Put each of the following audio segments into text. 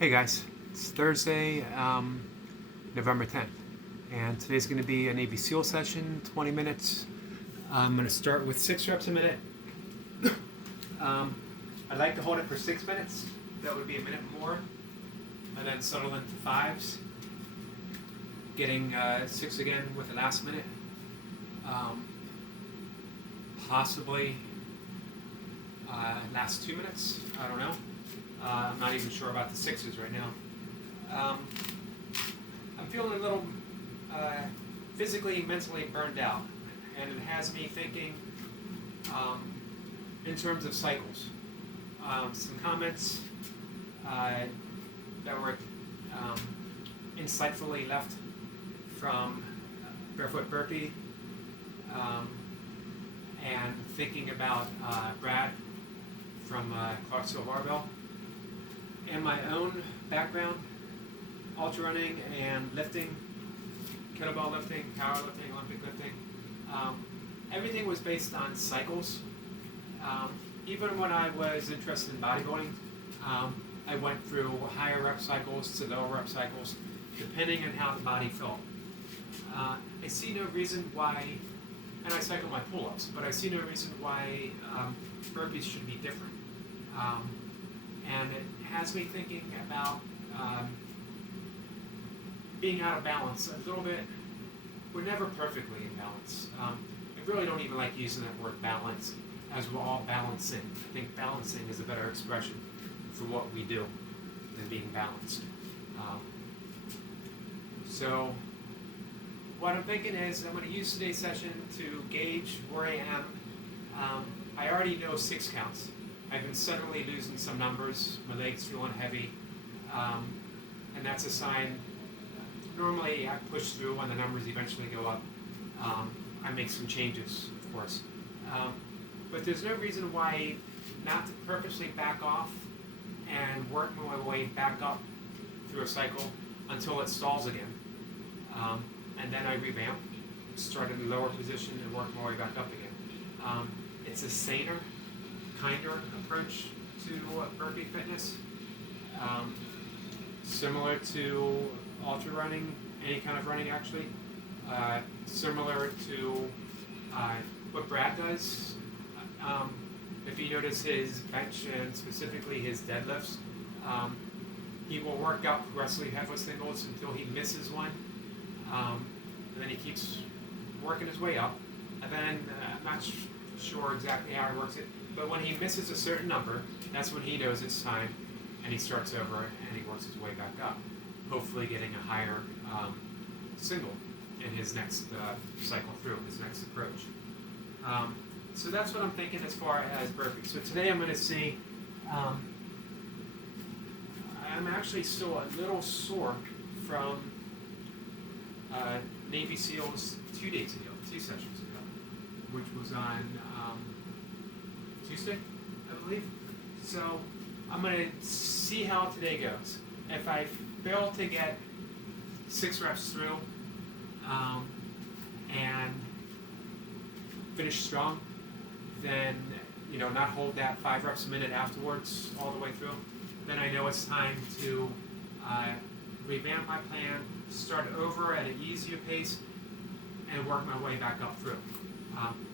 Hey guys, it's Thursday, November 10th, and today's going to be a Navy SEAL session, 20 minutes. I'm going to start with 6 reps a minute. I'd like to hold it for 6 minutes, that would be a minute more, and then settle into 5s, getting 6 again with the last minute. Possibly last 2 minutes, I don't know. I'm not even sure about the 6s right now. I'm feeling a little physically, mentally burned out, and it has me thinking in terms of cycles. Some comments that were insightfully left from Barefoot Burpee, and thinking about Brad from Clarksville Barbell, and my own background, ultra running and lifting, kettlebell lifting, powerlifting, Olympic lifting. Everything was based on cycles. Even when I was interested in bodybuilding, I went through higher rep cycles to lower rep cycles, depending on how the body felt. I see no reason why, and I cycle my pull-ups, but I see no reason why burpees should be different. And it has me thinking about being out of balance a little bit. We're never perfectly in balance. I really don't even like using that word balance, as we're all balancing. I think balancing is a better expression for what we do than being balanced. So what I'm thinking is I'm going to use today's session to gauge where I am. I already know 6 counts. I've been suddenly losing some numbers, my legs feeling heavy, and that's a sign. Normally I push through when the numbers eventually go up. I make some changes, of course. But there's no reason why not to purposely back off and work my way back up through a cycle until it stalls again. And then I revamp, start in the lower position and work my way back up again. It's a saner, kinder approach to burpee fitness, similar to ultra running, any kind of running actually, similar to what Brad does. If you notice his bench and specifically his deadlifts, he will work out progressively headless singles until he misses one, and then he keeps working his way up, and then I'm not sure exactly how he works it, but when he misses a certain number, that's when he knows it's time, and he starts over and he works his way back up, hopefully getting a higher single in his next cycle through, his next approach. So that's what I'm thinking as far as burpees. So today I'm going to see, I'm actually still a little sore from Navy SEALs 2 days ago, 2 sessions ago, which was on Tuesday, I believe. So I'm going to see how today goes. If I fail to get 6 reps through and finish strong, then not hold that 5 reps a minute afterwards all the way through, then I know it's time to revamp my plan, start over at an easier pace, and work my way back up through.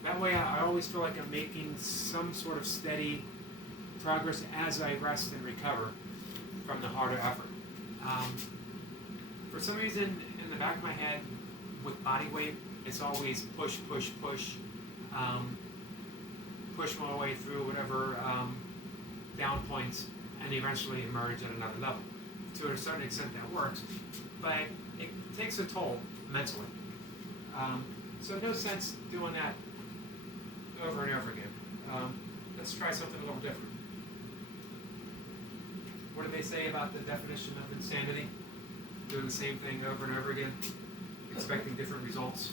That way I always feel like I'm making some sort of steady progress as I rest and recover from the harder effort. For some reason, in the back of my head, with body weight, it's always push, push, push, push my way through whatever down points, and eventually emerge at another level. To a certain extent, that works, but it takes a toll mentally. So no sense doing that over and over again. Let's try something a little different. What do they say about the definition of insanity? Doing the same thing over and over again, expecting different results.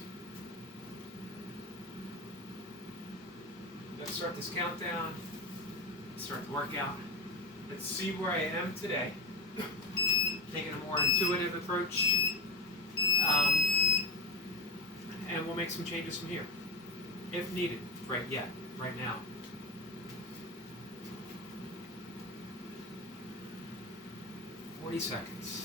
Let's start this countdown, start the workout. Let's see where I am today. Taking a more intuitive approach. And we'll make some changes from here, if needed, right now. 40 20 seconds.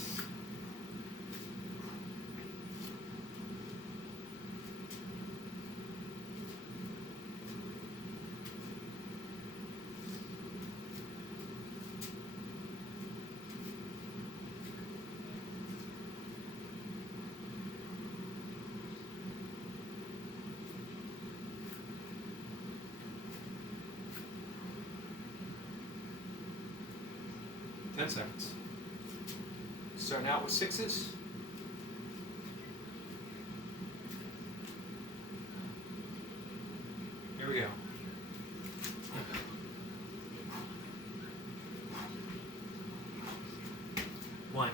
Ten seconds. Starting out with sixes. Here we go. 1.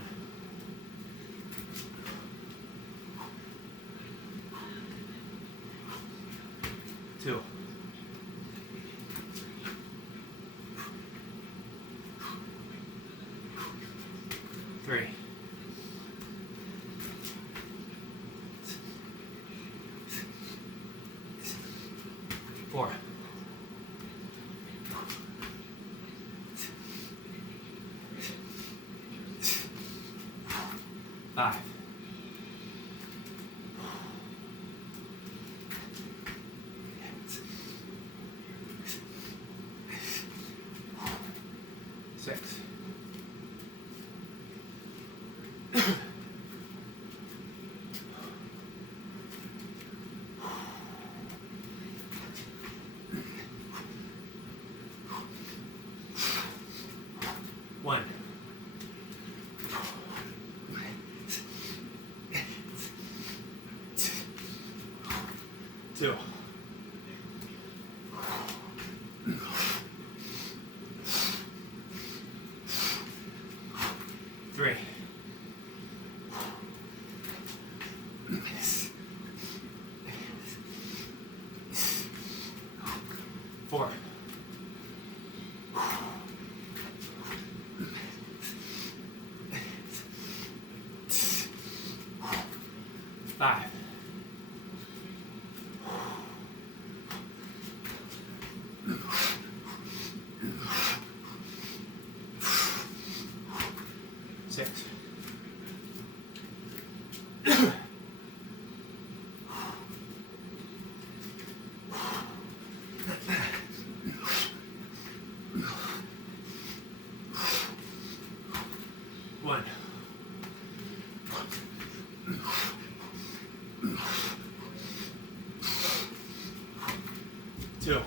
2. 3. 4. 5. 6. 1. 2. 3. 4. 5. 6. 1. 2.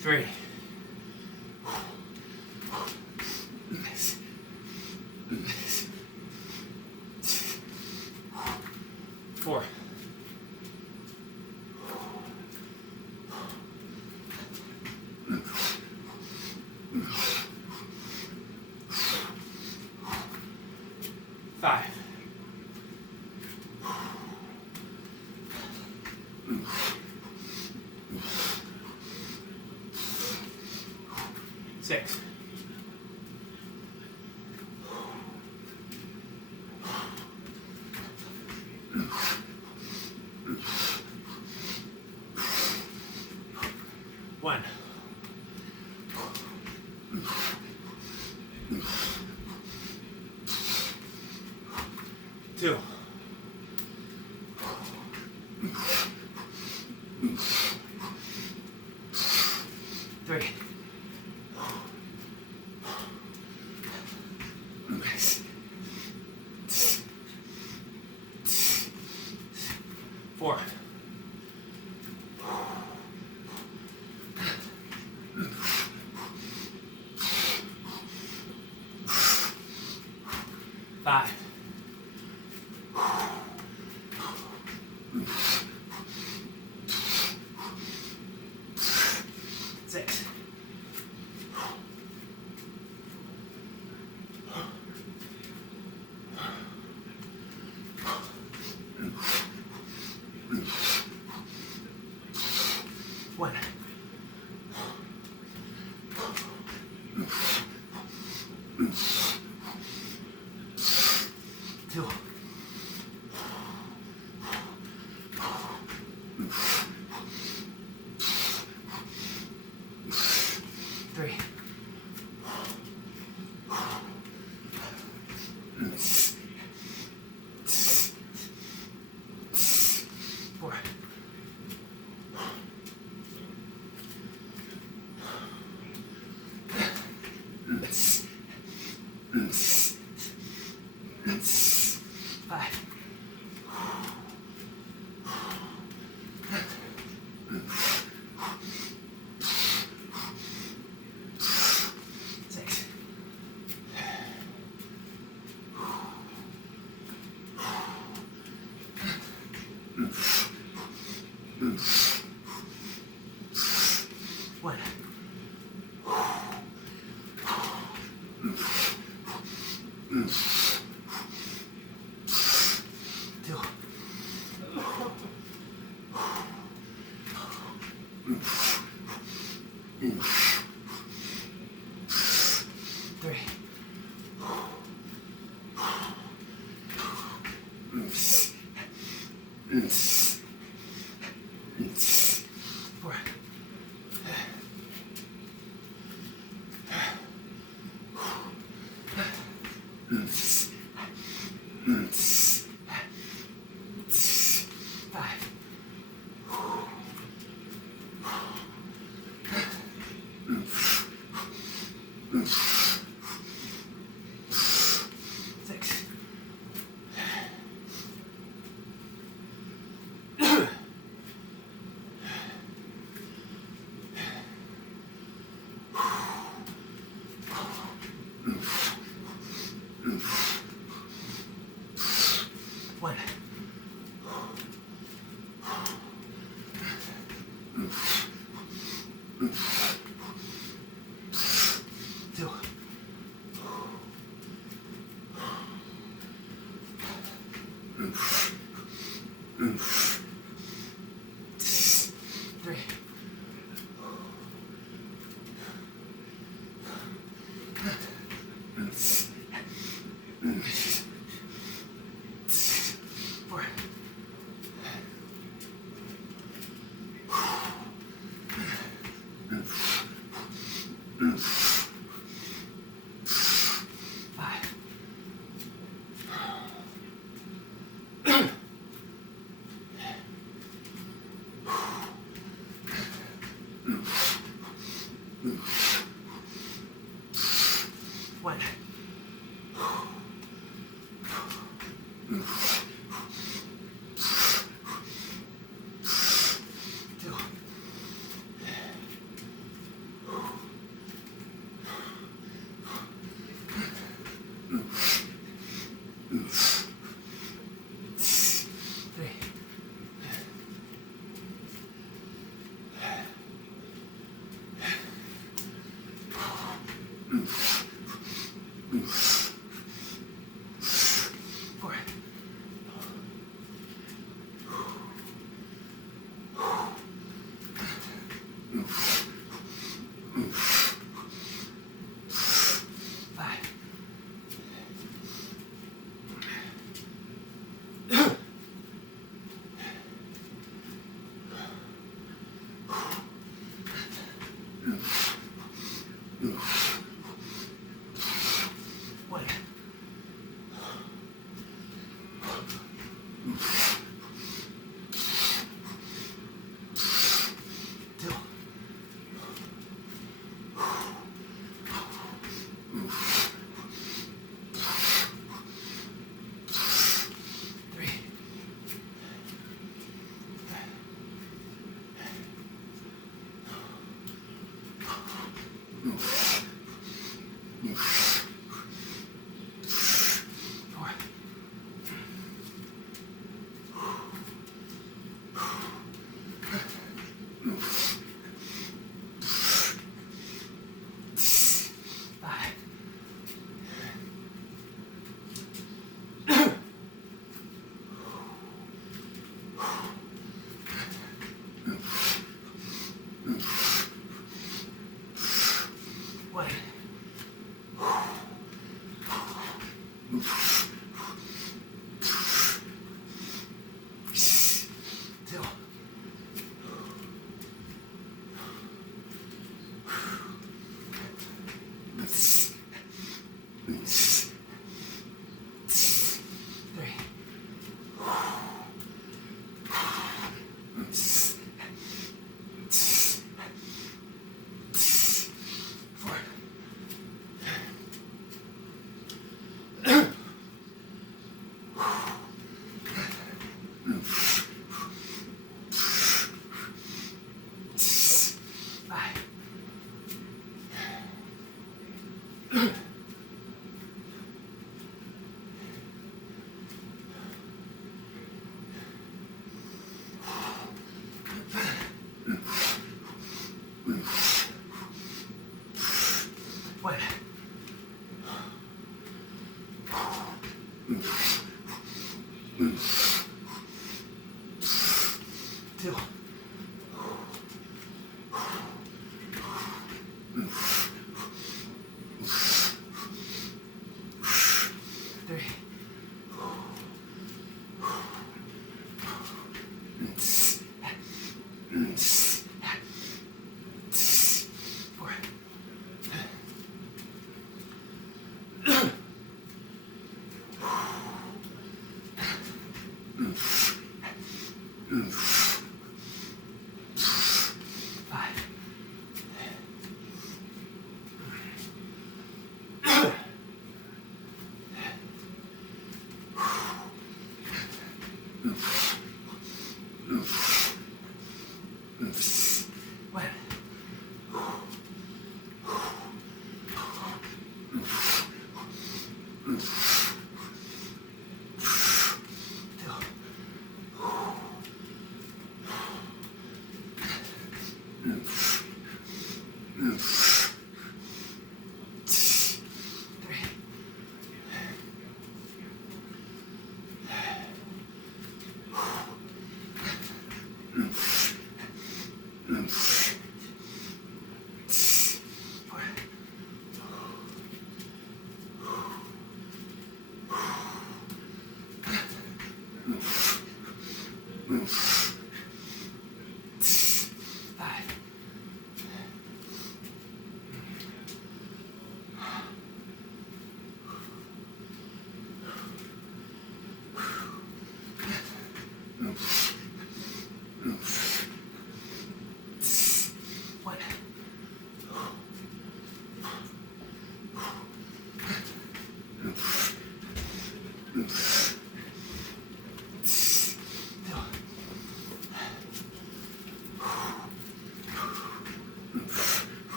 3. 4. 5. 6. 1. 2. 3. 4. 5. 6. 1. 2. 3. Three. Four. Five. Six. One. Two. Three. Four. Five. One. Two. Three.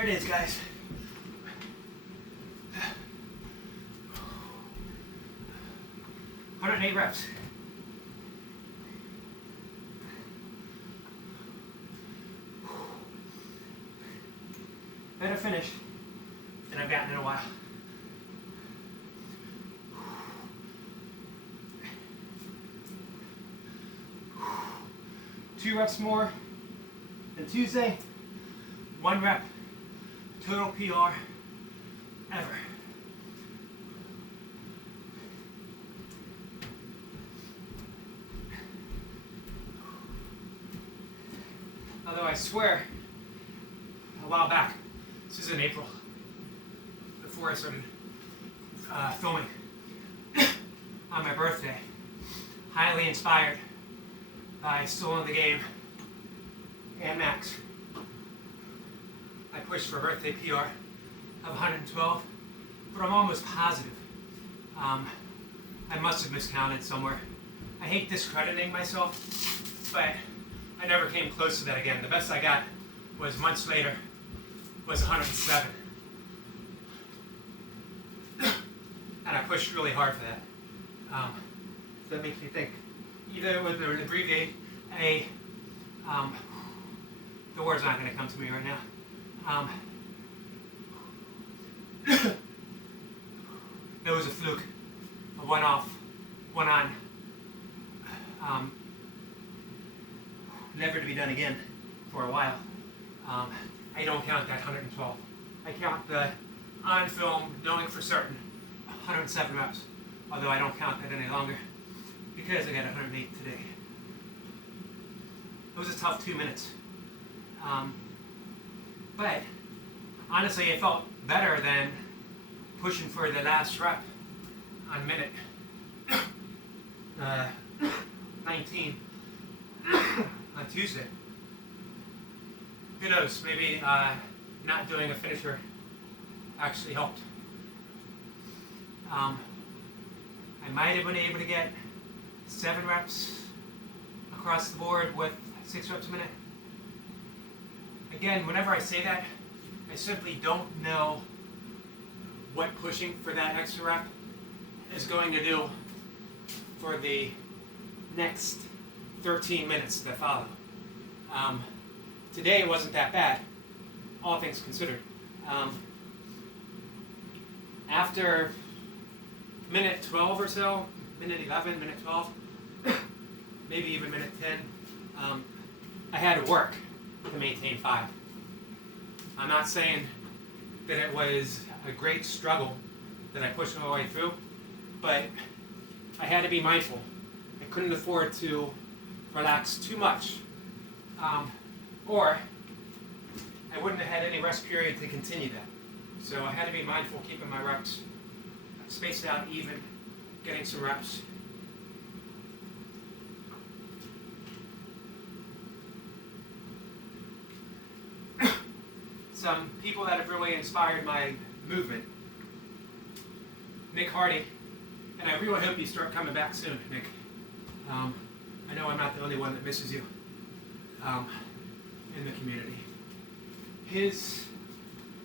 There it is, guys. $108 reps. Better finish than I've gotten in a while. 2 reps more than Tuesday. 1 rep, total PR ever. Although I swear, a while back, this is in April, before I started filming, on my birthday, highly inspired by Still in the Game and Max. I pushed for a birthday PR of 112, but I'm almost positive. I must have miscounted somewhere. I hate discrediting myself, but I never came close to that again. The best I got was months later, was 107. And I pushed really hard for that. So that makes me think, either with an abbreviate, the word's not going to come to me right now. That was a fluke, a one-off, one-on, never to be done again for a while. I don't count that 112. I count the on film, knowing for certain, 107 reps, although I don't count that any longer because I got 108 today. It was a tough 2 minutes. But honestly, it felt better than pushing for the last rep on minute 19 on Tuesday. Who knows, maybe not doing a finisher actually helped. I might have been able to get 7 reps across the board with 6 reps a minute. Again, whenever I say that, I simply don't know what pushing for that extra rep is going to do for the next 13 minutes that follow. Today it wasn't that bad, all things considered. After minute 12 or so, minute 11, minute 12, maybe even minute 10, I had to work to maintain 5. I'm not saying that it was a great struggle that I pushed my way through, but I had to be mindful. I couldn't afford to relax too much, or I wouldn't have had any rest period to continue that. So I had to be mindful, keeping my reps spaced out even, getting some reps. Some people that have really inspired my movement. Nick Hardy, and I really hope you start coming back soon, Nick. I know I'm not the only one that misses you in the community. His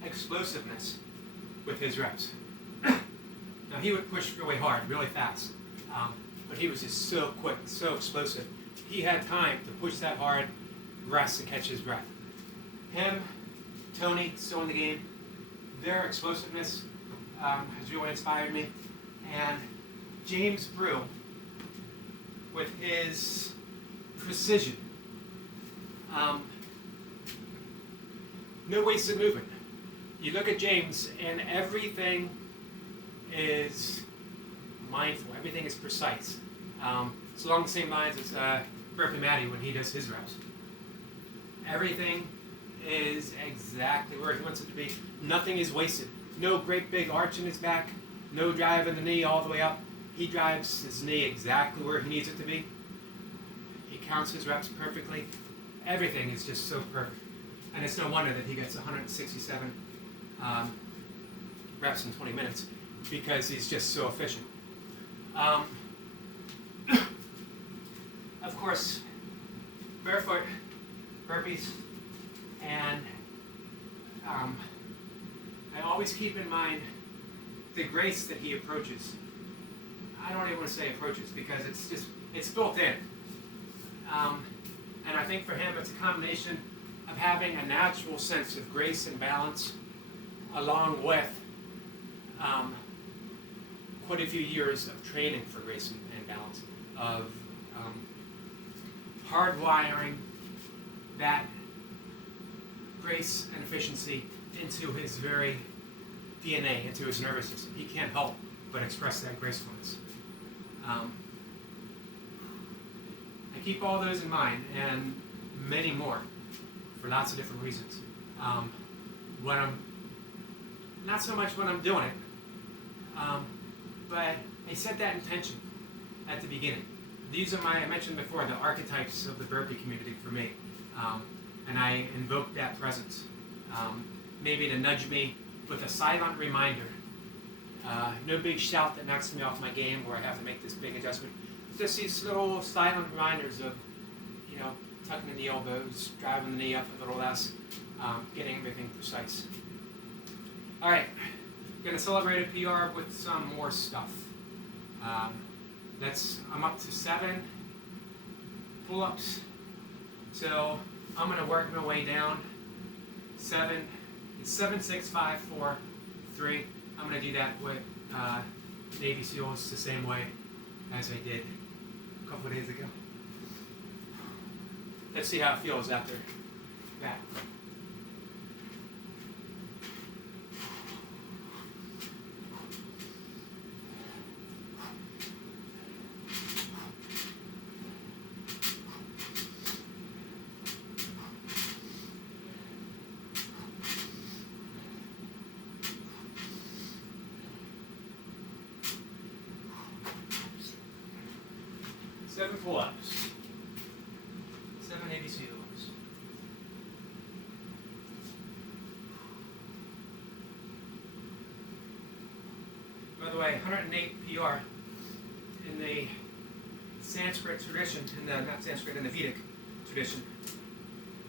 explosiveness with his reps. Now he would push really hard, really fast, but he was just so quick, so explosive. He had time to push that hard, rest, and catch his breath. Him, Tony, Still in the Game, their explosiveness has really inspired me. And James Brew, with his precision, no wasted movement. You look at James and everything is mindful, everything is precise. It's along the same lines as Berkeley Matty when he does his reps. Everything is exactly where he wants it to be. Nothing is wasted. No great big arch in his back, no drive in the knee all the way up. He drives his knee exactly where he needs it to be. He counts his reps perfectly. Everything is just so perfect. And it's no wonder that he gets 167 reps in 20 minutes because he's just so efficient. Of course, barefoot burpees, and I always keep in mind the grace that he approaches. I don't even want to say approaches because it's built in. And I think for him it's a combination of having a natural sense of grace and balance along with quite a few years of training for grace and balance, of hardwiring that grace and efficiency into his very DNA, into his nervous system. He can't help but express that gracefulness. I keep all those in mind, and many more, for lots of different reasons. When I'm not so much when I'm doing it, but I set that intention at the beginning. These are I mentioned before, the archetypes of the burpee community for me, and I invoke that presence, maybe to nudge me with a silent reminder. No big shout that knocks me off my game where I have to make this big adjustment. Just these little silent reminders of, tucking in the elbows, driving the knee up a little less, getting everything precise. All right, going to celebrate a PR with some more stuff. I'm up to 7 pull-ups, so I'm going to work my way down. 7, it's 7, 6, 5, 4, 3. I'm going to do that with Navy SEALs the same way as I did a couple of days ago. Let's see how it feels after that. Seven pull-ups. 7 Navy SEALs. By the way, 108 PR in the Sanskrit tradition, not Sanskrit, in the Vedic tradition.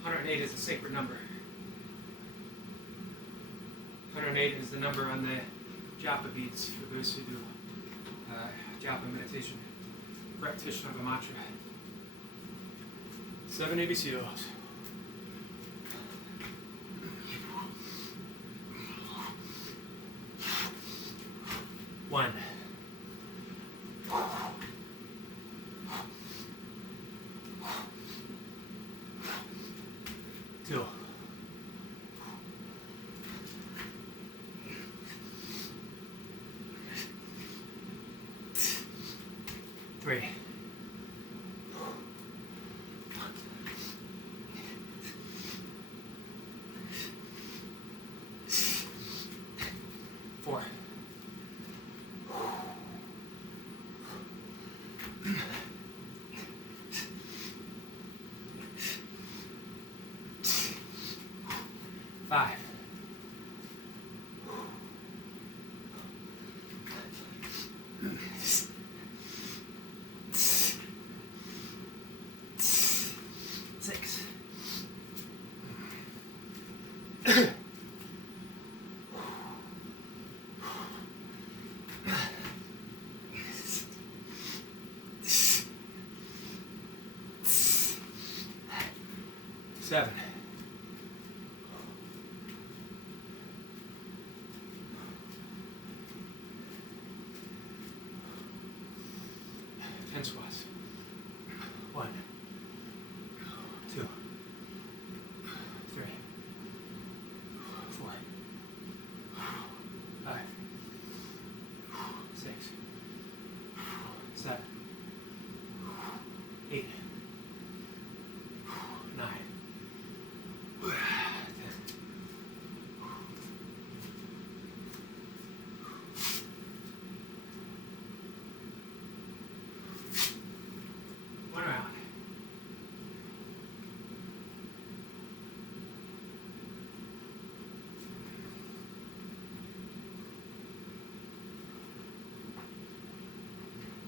108 is a sacred number. 108 is the number on the japa beads for those who do japa meditation. Repetition of a mantra. 7 Navy SEALs. One. Two. Three. 4. 5. 6. 7. 10 squats. 1, 2, 3, 4, 5, 6, 7, 8, 9, 10. One round.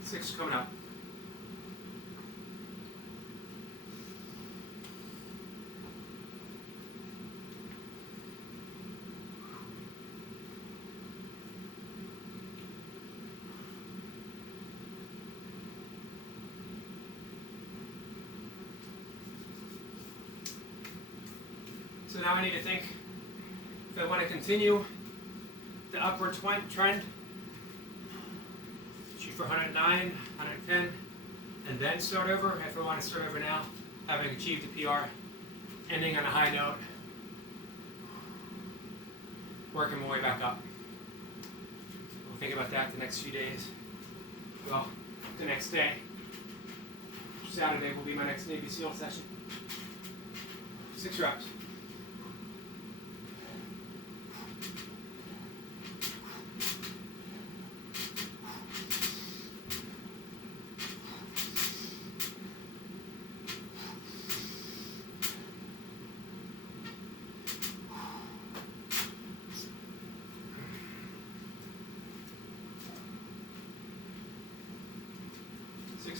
Six coming up. So now I need to think if I want to continue the upward trend, shoot for 109, 110, and then start over. If I want to start over now, having achieved the PR, ending on a high note, working my way back up. We'll think about that the next few days. Well, the next day, Saturday will be my next Navy SEAL session. 6 reps.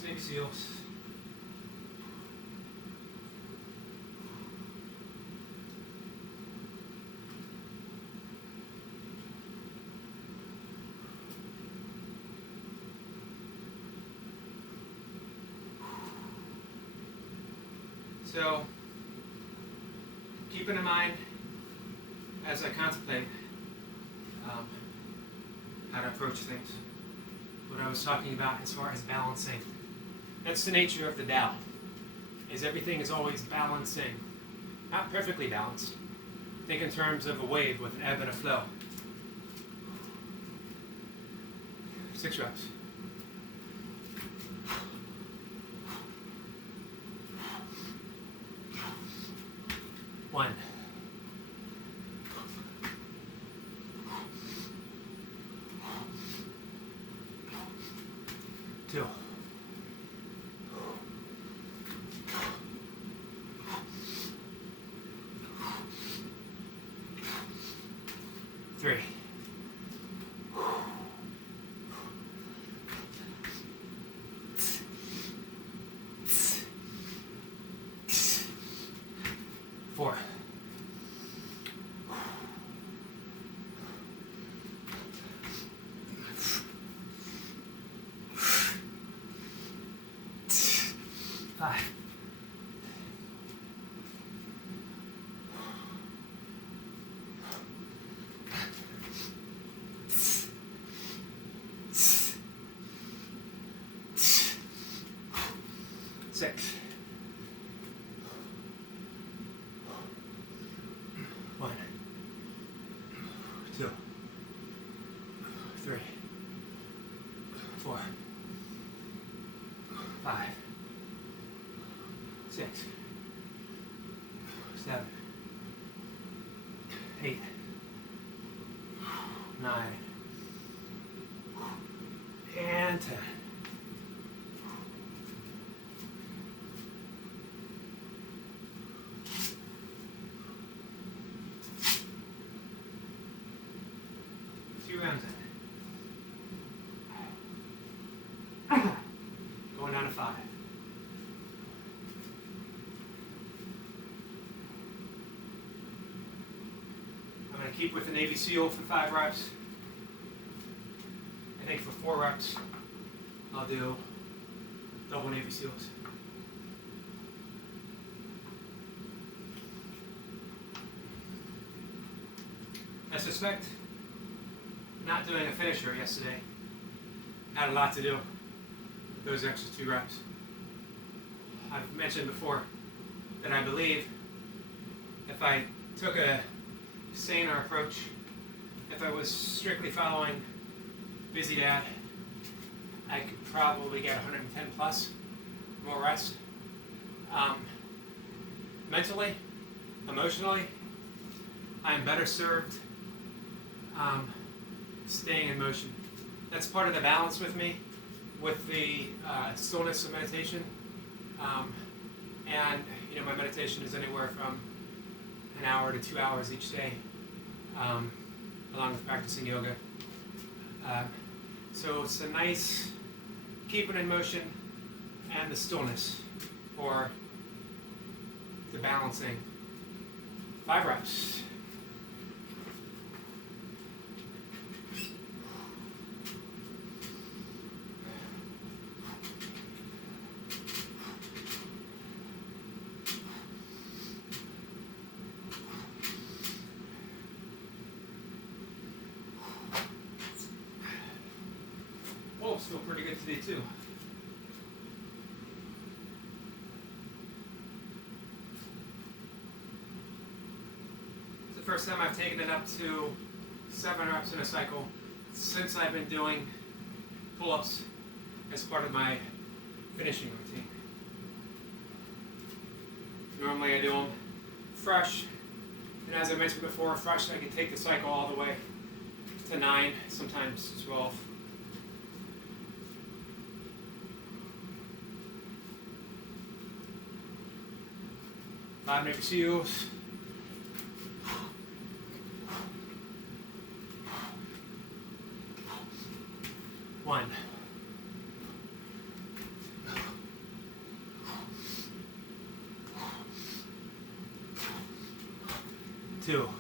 Navy SEALs. So, keeping in mind as I contemplate how to approach things, what I was talking about as far as balancing. That's the nature of the Tao, is everything is always balancing. Not perfectly balanced. Think in terms of a wave with an ebb and a flow. 6 reps. One. 2. 3. 4. 5. 6. 1. 2. 3. 4. 5. 6. 7. 8. 9. And 10. Rounds in. Going down to 5. I'm going to keep with the Navy SEAL for 5 reps. I think for 4 reps, I'll do double Navy SEALs. I suspect not doing a finisher yesterday had a lot to do with those extra 2 reps. I've mentioned before that I believe if I took a saner approach, if I was strictly following Busy Dad, I could probably get 110 plus more rest. Mentally, emotionally, I'm better served staying in motion. That's part of the balance with me, with the stillness of meditation. And my meditation is anywhere from an hour to 2 hours each day, along with practicing yoga. So it's a nice keep it in motion and the stillness, or the balancing. 5 reps. Wolves feel pretty good today too. first time I've taken it up to 7 reps in a cycle since I've been doing pull-ups as part of my finishing routine. Normally I do them fresh, and as I mentioned before, fresh I can take the cycle all the way to 9, sometimes 12. Five Navy SEALs. One. Two.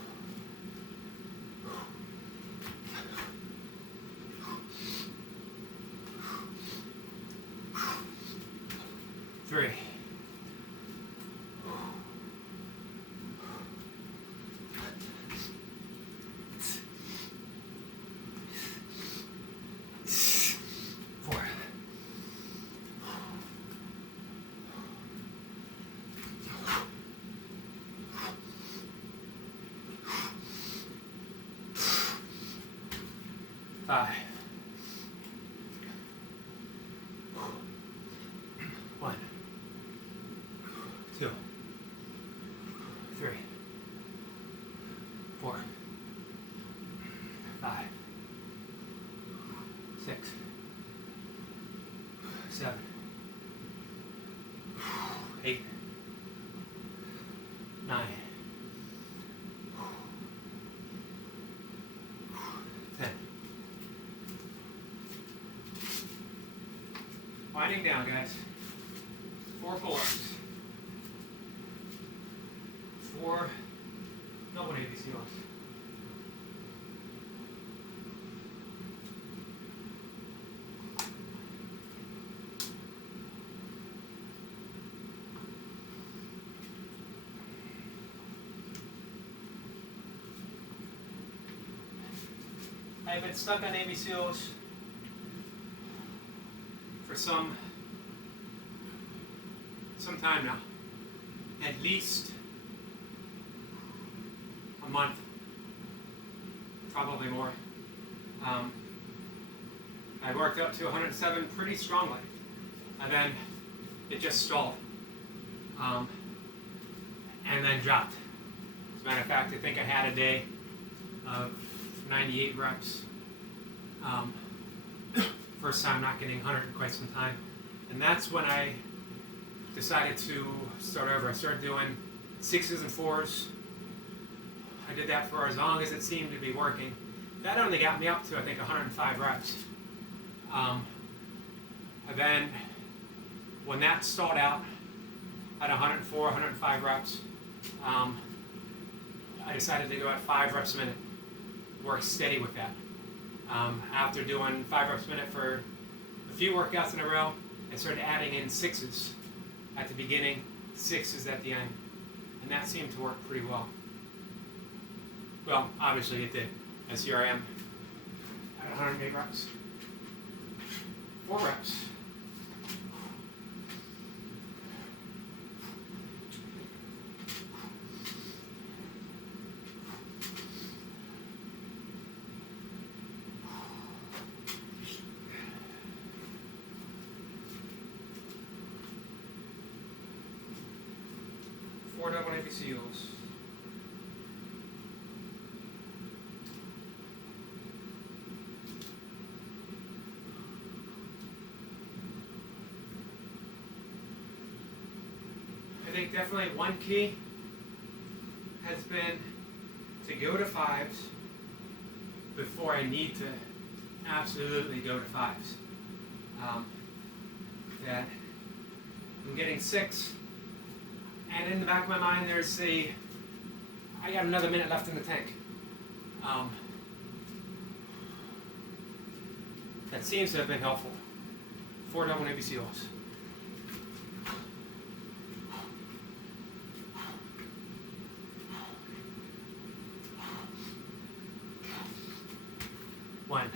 Three. Four. Five. One. Two. Three. Four. Five. Six. Seven. Eight. Nine. 10. Winding down, guys. 4 pull-ups. 4 double Navy SEALs. I've been stuck on Navy SEALs for some time now, at least a month, probably more. I worked up to 107 pretty strongly, and then it just stalled, and then dropped. As a matter of fact, I think I had a day of 98 reps. First time not getting 100 in quite some time, and that's when I decided to start over. I started doing 6s and 4s. I did that for as long as it seemed to be working. That only got me up to, I think, 105 reps. And then, when that stalled out at 104, 105 reps, I decided to go at 5 reps a minute. Work steady with that. After doing 5 reps a minute for a few workouts in a row, I started adding in 6s at the beginning, 6s at the end, and that seemed to work pretty well. Well, obviously it did, as here I am at 108 reps. 4 reps. Four double Navy SEALs. I think definitely one key has been to go to 5s before I need to absolutely go to 5s. That I'm getting 6. And in the back of my mind, there's I got another minute left in the tank. That seems to have been helpful. 4 double Navy SEALs. One.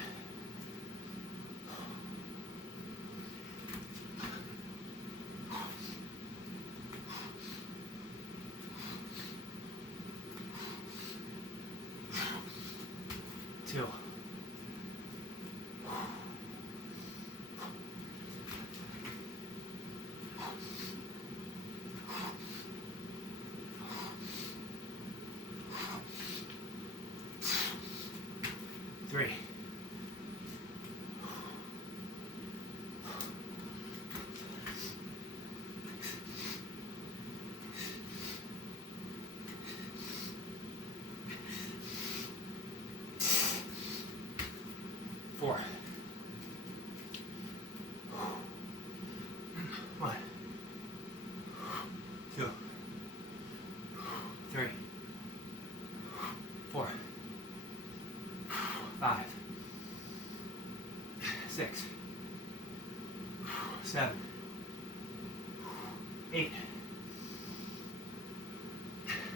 8,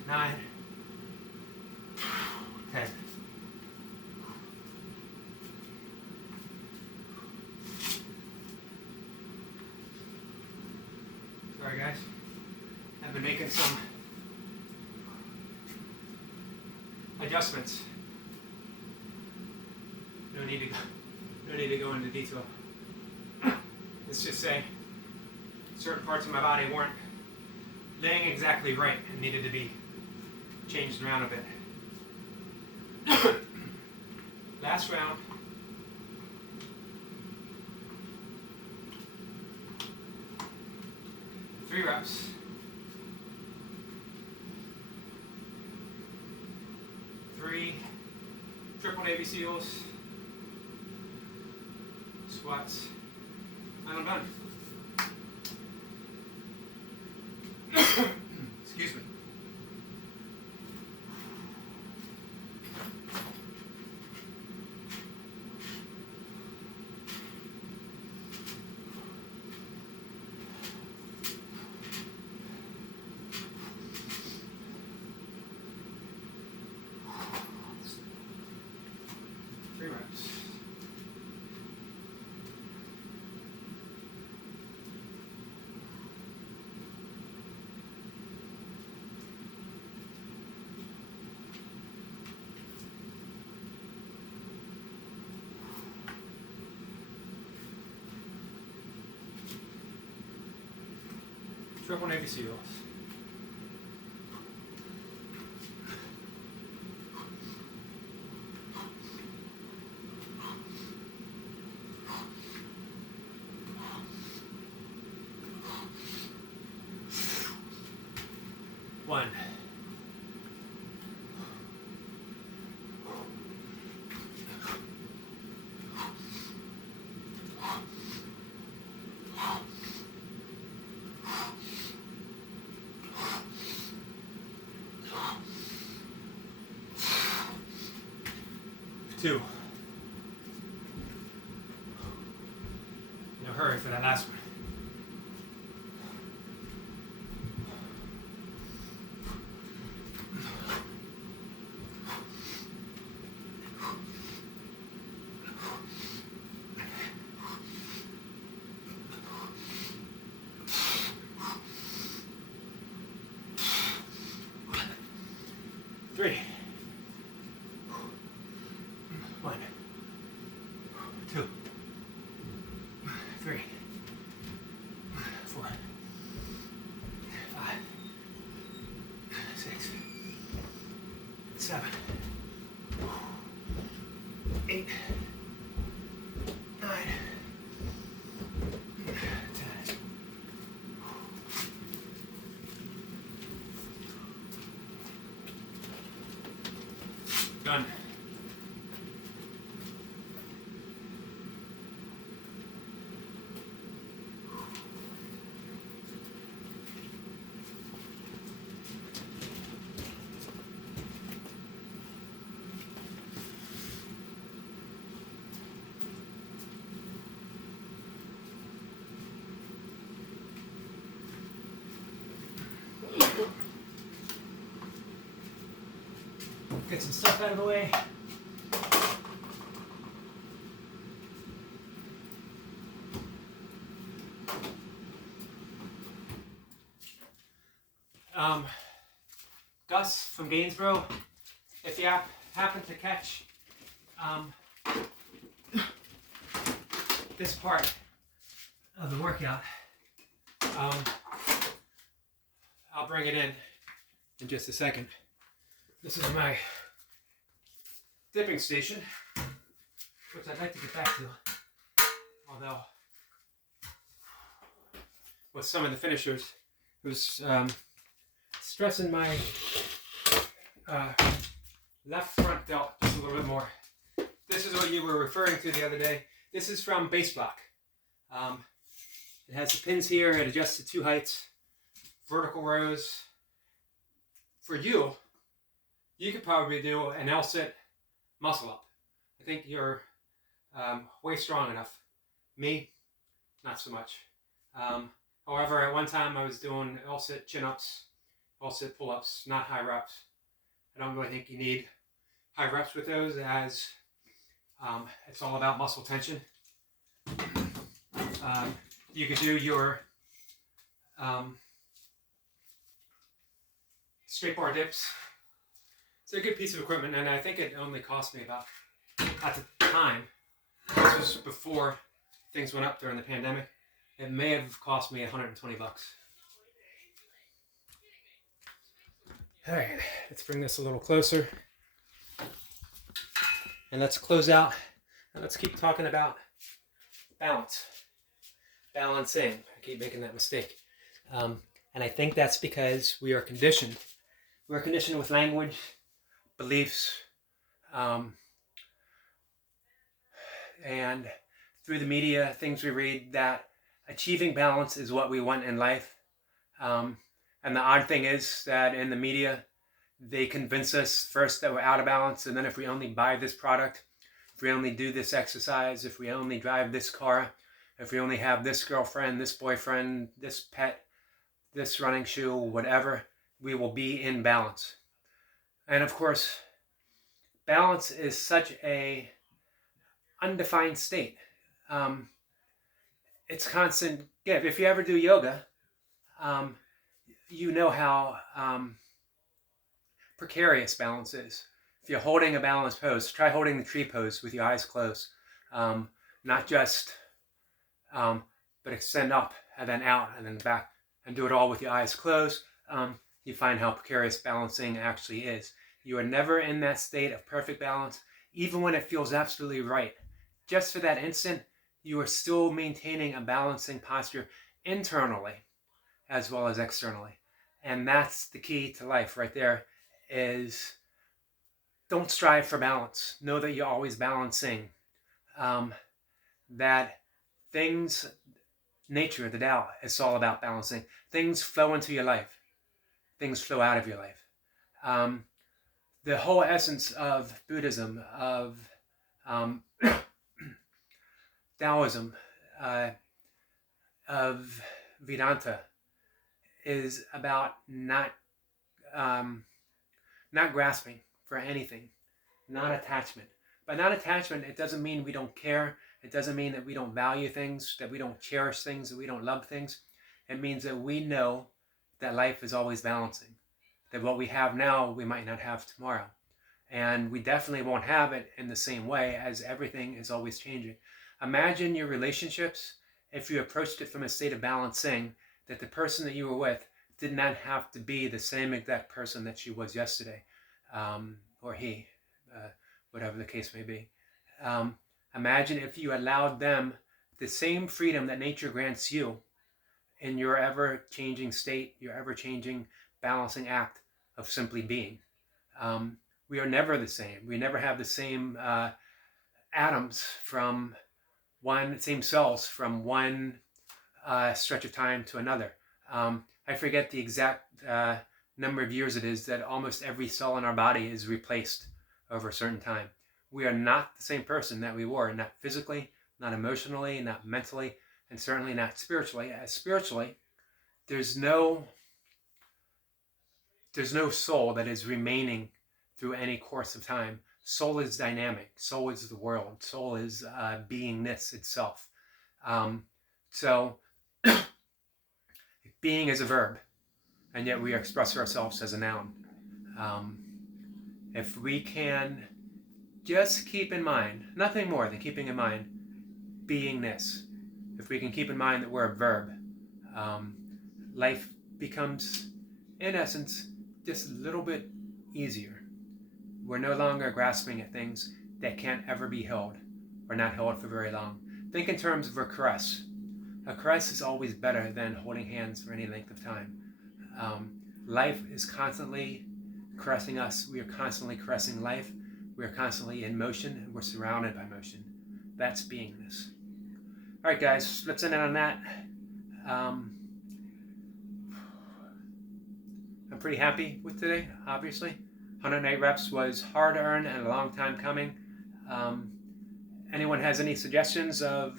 9, 10. Sorry guys, I've been making some adjustments. No need to go into detail. Let's just say certain parts of my body weren't laying exactly right and needed to be changed around a bit. Last round. Three reps. Three triple Navy SEALs, squats, and I'm done. Excuse me. Three reps. Triple Navy SEALs. One. Two. No hurry for that last one. Three. One. Two. Three. 4. 5. 6. 7. 8. 9. 10. Done. Get some stuff out of the way. Gus from Gainsborough, if you happen to catch this part of the workout, I'll bring it in just a second. This is my dipping station, which I'd like to get back to, although with some of the finishers, it was stressing my left front delt just a little bit more. This is what you were referring to the other day. This is from Base Block. It has the pins here. It adjusts to 2 heights, vertical rows. For you could probably do an L-sit muscle up. I think you're way strong enough. Me, not so much. However, one time I was doing L-sit chin-ups, L-sit pull-ups, not high reps. I don't really think you need high reps with those, as it's all about muscle tension. You could do your straight bar dips. It's a good piece of equipment, and I think it only cost me about, at the time, this was before things went up during the pandemic, it may have cost me $120. All right, let's bring this a little closer. And let's close out, and let's keep talking about balance. Balancing. I keep making that mistake. And I think that's because we are conditioned. We're conditioned with language, beliefs, and through the media, things we read, that achieving balance is what we want in life. And the odd thing is that in the media, they convince us first that we're out of balance, and then if we only buy this product, if we only do this exercise, if we only drive this car, if we only have this girlfriend, this boyfriend, this pet, this running shoe, whatever, we will be in balance. And of course, balance is such a undefined state. It's constant give. If you ever do yoga, you know how precarious balance is. If you're holding a balanced pose, try holding the tree pose with your eyes closed. Not just, but extend up and then out and then back, and do it all with your eyes closed. You find how precarious balancing actually is. You are never in that state of perfect balance, even when it feels absolutely right. Just for that instant, you are still maintaining a balancing posture internally as well as externally. And that's the key to life right there, is don't strive for balance. Know that you're always balancing. That things, nature, the Tao, it's all about balancing. Things flow into your life. Things flow out of your life. The whole essence of Buddhism, of Taoism, of Vedanta, is about not grasping for anything, not attachment. By not attachment, it doesn't mean we don't care. It doesn't mean that we don't value things, that we don't cherish things, that we don't love things. It means that we know that life is always balancing, that what we have now, we might not have tomorrow. And we definitely won't have it in the same way, as everything is always changing. Imagine your relationships if you approached it from a state of balancing, that the person that you were with did not have to be the same exact person that she was yesterday, or he, whatever the case may be. Imagine if you allowed them the same freedom that nature grants you in your ever-changing state, your ever-changing balancing act of simply being. We are never the same. We never have the same atoms from one, same cells from one stretch of time to another. I forget the exact number of years it is that almost every cell in our body is replaced over a certain time. We are not the same person that we were, not physically, not emotionally, not mentally, and certainly not spiritually. As spiritually, there's no soul that is remaining through any course of time. Soul is dynamic. Soul is the world. Soul is beingness itself. So being is a verb, and yet we express ourselves as a noun. If we can just keep in mind, nothing more than keeping in mind beingness, if we can keep in mind that we're a verb, life becomes, in essence, just a little bit easier. We're no longer grasping at things that can't ever be held, or not held for very long. Think in terms of a caress. A caress is always better than holding hands for any length of time. Life is constantly caressing us. We are constantly caressing life. We are constantly in motion, and we're surrounded by motion. That's beingness. All right, guys, let's end it on that. I'm pretty happy with today, obviously. 108 reps was hard earned and a long time coming. Anyone has any suggestions of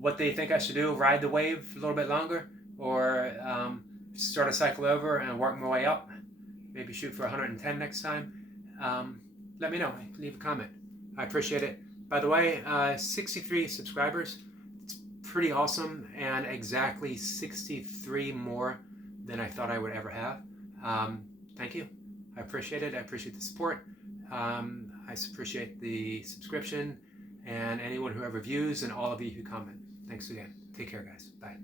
what they think I should do, ride the wave a little bit longer, or start a cycle over and work my way up. Maybe shoot for 110 next time. Let me know. Leave a comment. I appreciate it. By the way, 63 subscribers. It's pretty awesome, and exactly 63 more than I thought I would ever have. Thank you. I appreciate it. I appreciate the support. I appreciate the subscription and anyone who ever views and all of you who comment. Thanks again. Take care, guys. Bye.